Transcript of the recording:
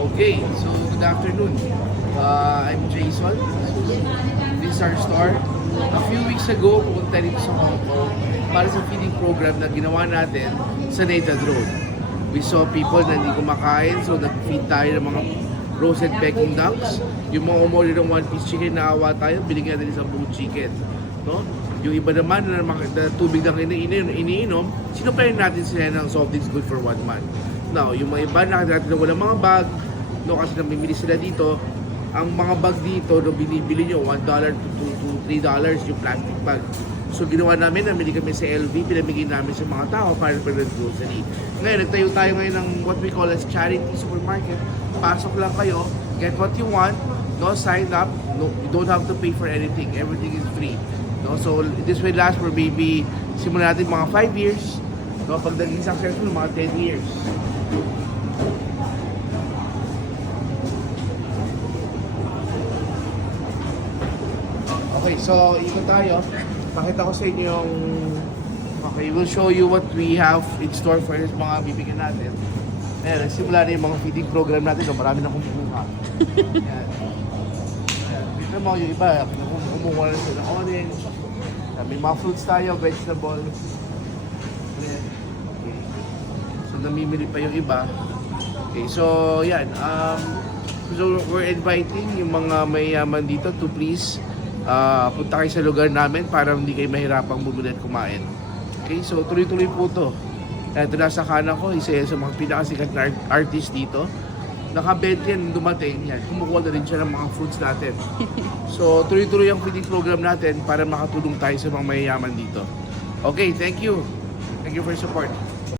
Okay, so good afternoon. I'm Jason. This is our store. A few weeks ago, pumunta dito sa Hong Kong para sa feeding program na ginawa natin sa Nathan Road. We saw people na hindi kumakain, so nag-feed tayo ng mga roasted Peking ducks. Yung mga umorder ng one-piece chicken, naawa tayo, binigyan natin isang buong chicken. No? Yung iba naman na tubig na iniinom, sinuplayan natin sila ng soft drinks good for 1 month. Now, yung mga iba nakita natin na walang mga bag, no, kasi namimili sila dito. Ang mga bag dito, no, binibili nyo, $1 to $3 yung plastic bag. So, ginawa namin, namili kami sa LV, pinamigay namin sa mga tao para grocery. Ngayon, nagtayo tayo ngayon ng what we call as charity supermarket. Pasok lang kayo, get what you want, no, sign up, no, you don't have to pay for anything, everything is free. No, so, this will last for maybe, simulan natin mga 5 years, no, pag naging successful, mga 10 years. Okay, so ikot tayo. Pakita ko sa inyo yung... Okay, we'll show you what we have in store for this mga bibigyan natin. Ayan, nagsimula na yung mga feeding program natin. So, marami na kumukuha. Ayan. Ayan. Dito mo yung iba, kumukuha na sila ng orange. May mga fruits tayo, vegetables. Ayan. Okay. So, namimili pa yung iba. Okay, so yan. So, we're inviting yung mga mayayaman dito to please punta kayo sa lugar namin para hindi kayo mahirapang bumili at kumain. Okay, so tuloy-tuloy po to. Ito nasa kanan ko, isa yan sa mga pinakasikat na artist dito. Naka-20 yan, dumating yan. Kumukuha na rin siya ng mga foods natin. So tuloy-tuloy ang feeding program natin para makatulong tayo sa mga mayayaman dito. Okay, thank you. Thank you for your support.